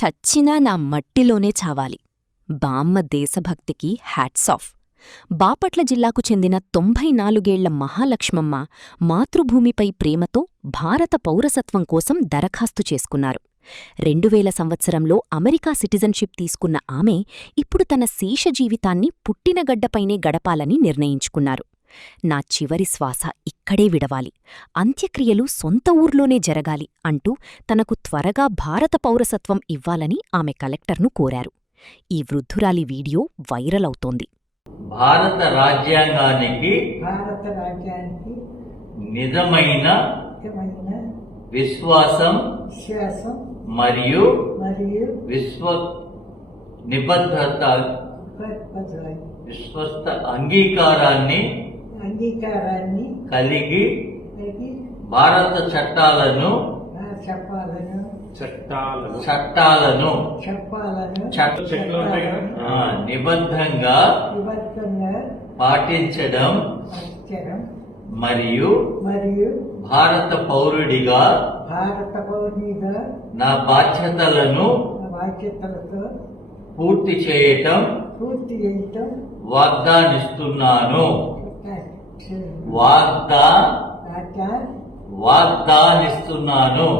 చచ్చినా నా మట్టిలోనే చావాలి. బామ్మ దేశభక్తికి హ్యాట్సాఫ్. బాపట్ల జిల్లాకు చెందిన 94 మహాలక్ష్మమ్మ మాతృభూమిపై ప్రేమతో భారత పౌరసత్వం కోసం దరఖాస్తు చేసుకున్నారు. 2000 సంవత్సరంలో అమెరికా సిటిజన్షిప్ తీసుకున్న ఆమె ఇప్పుడు తన శేష జీవితాన్ని పుట్టినగడ్డపైనే గడపాలని నిర్ణయించుకున్నారు. నా చివరి శ్వాస ఇక్కడే విడవాలి, అంత్యక్రియలు సొంత ఊర్లోనే జరగాలి అంటూ తనకు త్వరగా భారత పౌరసత్వం ఇవ్వాలని ఆమె కలెక్టర్ను కోరారు. ఈ వృద్ధురాలి వీడియో వైరల్ అవుతోంది. భారత రాజ్యాంగానికి నిజమైన విశ్వాసం మరియు విశ్వస్త అంగీకారాన్ని కలిగి భారత చట్టాలను నిబద్ధంగా పాటించడం మరియు భారత పౌరుడిగా నా బాధ్యతలను పూర్తి చేయటం వాగ్దానిస్తున్నాను. వాగ్దాన ఇస్తున్నాను.